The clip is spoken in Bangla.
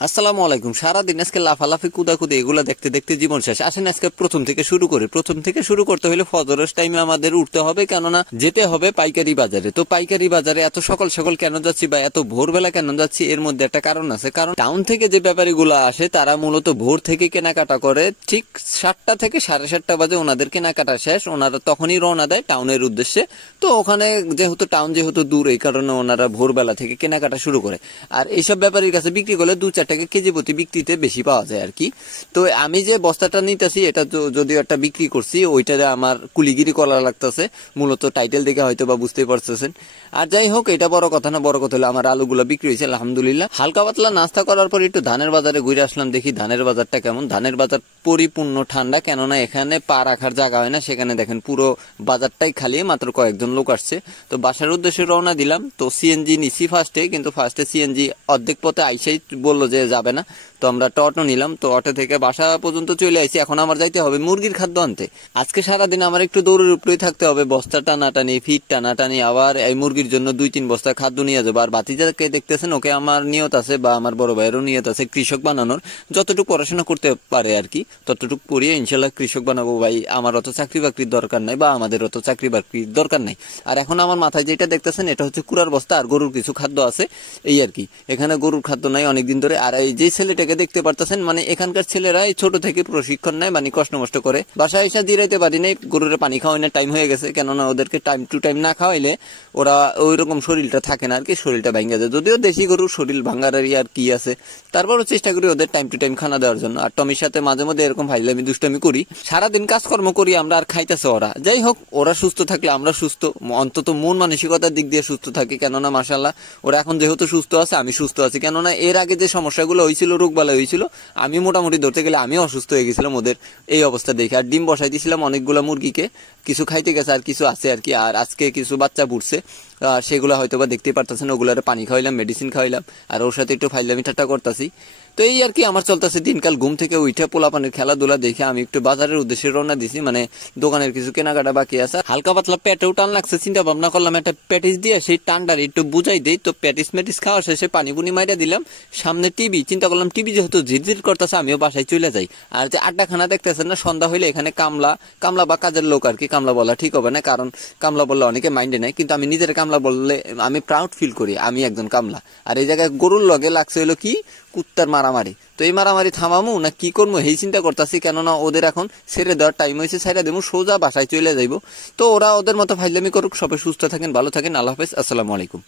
আসসালামু আলাইকুম। সারাদিন আজকে লাফালাফি কুদাকুদি এগুলো দেখতে দেখতে জীবন শেষ। আসেন আজকে প্রথম থেকে শুরু করি। প্রথম থেকে শুরু করতে হলে ফজরের টাইমে আমাদের উঠতে হবে, কেননা যেতে হবে পাইকারি বাজারে। তো পাইকারি বাজারে এত সকাল সকাল কেন যাচ্ছি বা এত ভোরবেলা কেন যাচ্ছি, এর মধ্যে একটা কারণ আছে। কারণ টাউন থেকে যে ব্যাপারীগুলো আসে তারা মূলত ভোর থেকে কেনাকাটা করে, ঠিক 7টা থেকে 7:30 বাজে ওনাদের কেনাকাটা শেষ, ওনারা তখনই রওনা দেয় টাউনের উদ্দেশ্যে। তো ওখানে যেহেতু টাউন যেহেতু দূর, এই কারণে ওনারা ভোরবেলা থেকে কেনাকাটা শুরু করে। আর এইসব ব্যাপারীর কাছে বিক্রি করলে 2-4 টাকা কেজি প্রতি বিক্রিতে বেশি পাওয়া যায় আর কি। তো আমি যে বস্তাটা নিতেছি এটা যদিও একটা বিক্রি করছি, ওইটা আমার কুলিগিরি করা লাগতেছে, মূলত টাইটেল দেখে হয়তো বা বুঝতেই পারতেছেন। আর যাই হোক, এটা বড় কথা না, বড় কথা হলো আমার আলুগুলো বিক্রি হয়েছে আলহামদুলিল্লাহ। হালকা পাতলা নাস্তা করার পর একটু ধানের বাজারে ঘুরে আসলাম, দেখি ধানের বাজারটা কেমন। ধানের বাজার পরিপূর্ণ ঠান্ডা, কেননা এখানে পা রাখার জায়গা হয় না। সেখানে দেখেন পুরো বাজারটাই খালি, মাত্র কয়েকজন লোক আসছে। তো বাসার উদ্দেশ্যে রওনা দিলাম। তো সিএনজি নিছি ফার্স্টে, কিন্তু ফার্স্টে সিএনজি অর্ধেক পথে আইসাই বললো যে যাবে না। তো আমরা অটো নিলাম। তো অটো থেকে বাসা পর্যন্ত চলে আসি। এখন আমার যাইতে হবে মুরগির খাদ্য আনতে। আজকে সারাদিন আমার একটু দৌড়ের উপরেই থাকতে হবে, বস্তা টানাটানি, ফিট টানাটানি, আবার এই মুরগির জন্য 2-3 বস্তা খাদ্য নিয়ে যাবো। আর ভাতিজাকে দেখতেছেন, ওকে আমার নিয়ত আছে, বা আমার বড় ভাইয়েরও নিয়ত আছে কৃষক বানানোর। যতটুকু পড়াশোনা করতে পারে আর কি, ততটুকু পড়িয়ে ইনশাল্লাহ কৃষক বানাবো। ভাই আমার অত চাকরি বাকরির দরকার নাই, বা আমাদের অত চাকরি বাকরির দরকার নাই। আর এখন আমার মাথায় যেটা দেখতেছেন, এটা হচ্ছে কুড়ার বস্তা আর গরুর কিছু খাদ্য আছে, এই আর কি। এখানে গরুর খাদ্য নাই অনেকদিন ধরে। আর এই যে ছেলেটাকে দেখতে পারতেছেন, মানে এখানকার ছেলেরা এই ছোট থেকে প্রশিক্ষণ নেয়, মানে কষ্ট মষ্ট করে। বাসায় এসে দিরাইতে পারি নাই, গরুরে পানি খাওয়ানোর টাইম হয়ে গেছে, কেননা ওদেরকে টাইম টু টাইম না খাওয়াইলে ওরা ওই রকম শরীরটা থাকে না আর কি, শরীরটা ভেঙে যায়। যদিও দেশি গরুর শরীর ভাঙার আর কি আছে, তারপরও চেষ্টা করি ওদের টাইম টু টাইম খানা দেওয়ার জন্য। আর টমির সাথে মাঝে মধ্যে এরকম ফাইজলামি দুষ্টামি করি। সারাদিন কাজকর্ম করি আমরা, আর খাইতেছে ওরা। যাই হোক, ওরা সুস্থ থাকলে আমরা সুস্থ, অন্তত মন মানসিকতার দিক দিয়ে সুস্থ থাকি। কেননা মাশাআল্লাহ ওরা এখন যেহেতু সুস্থ আছে, আমি সুস্থ আছি। কেননা এর আগে যে সমস্যাগুলো হয়েছিল, রোগবালাই হয়েছিল, আমি মোটামুটি ধরতে গেলে আমি অসুস্থ হয়ে গেছিলাম ওদের এই অবস্থা দেখে। আর ডিম বসাই দিয়েছিলাম অনেকগুলো মুরগিকে, কিছু খাইতে গেছে আর কিছু আছে আর কি। আর আজকে কিছু বাচ্চা বুড়ছে, সেগুলো হয়তো বা দেখতেই পারতেছেন। ওগুলারে পানি খাওয়াইলাম, মেডিসিন খাওয়াইলাম, আর ওর সাথে একটু ফাইলামি ঠাট্টা করতেছি। তো এই আর কি আমার চলতেছে দিনকাল। ঘুম থেকে উঠে পোলাপানের খেলাধুলা দেখে আমি একটু বাজারের উদ্দেশ্যে রওনা দিছি, মানে দোকানের কিছু কেনাকাটা বাকি আছে। হালকা পাতলা পেটেও টান লাগছে, চিন্তা ভাবনা করলাম একটা প্যাটিস দিয়ে সেই টানটার একটু বুঝাই দেই। তো প্যাটিস মেটিস খাওয়া শেষে পানি পুনি মাইরা দিলাম, সামনে টিভি। চিন্তা করলাম টিভি যেহেতু ঝিরঝির করতেছে, আমিও বাসায় চলে যাই। আর যে আড্ডাখানা দেখতেছেন না, সন্ধ্যা হইলে এখানে কামলা বা কাজের লোক আর কি, কামলা বলা ঠিক হবে না, কারণ কামলা বললে অনেকে মাইন্ডে নেয়, কিন্তু আমি নিজের কামলা বললে আমি প্রাউড ফিল করি, আমি একজন কামলা। আর এই জায়গায় গরুর লগে লাগছে হলো কি, কুত্তার মারামারি। তো এই মারামারি থামামু না কি করবো এই চিন্তা করতেছি, কেননা ওদের এখন ছেড়ে দেওয়ার টাইম হয়েছে, ছেড়ে দেবো, সোজা বাসায় চলে যাইবো। তো ওরা ওদের মতো ফাইজলামি করুক, সবাই সুস্থ থাকেন, ভালো থাকেন, আল্লাহ হাফেজ, আসসালামু আলাইকুম।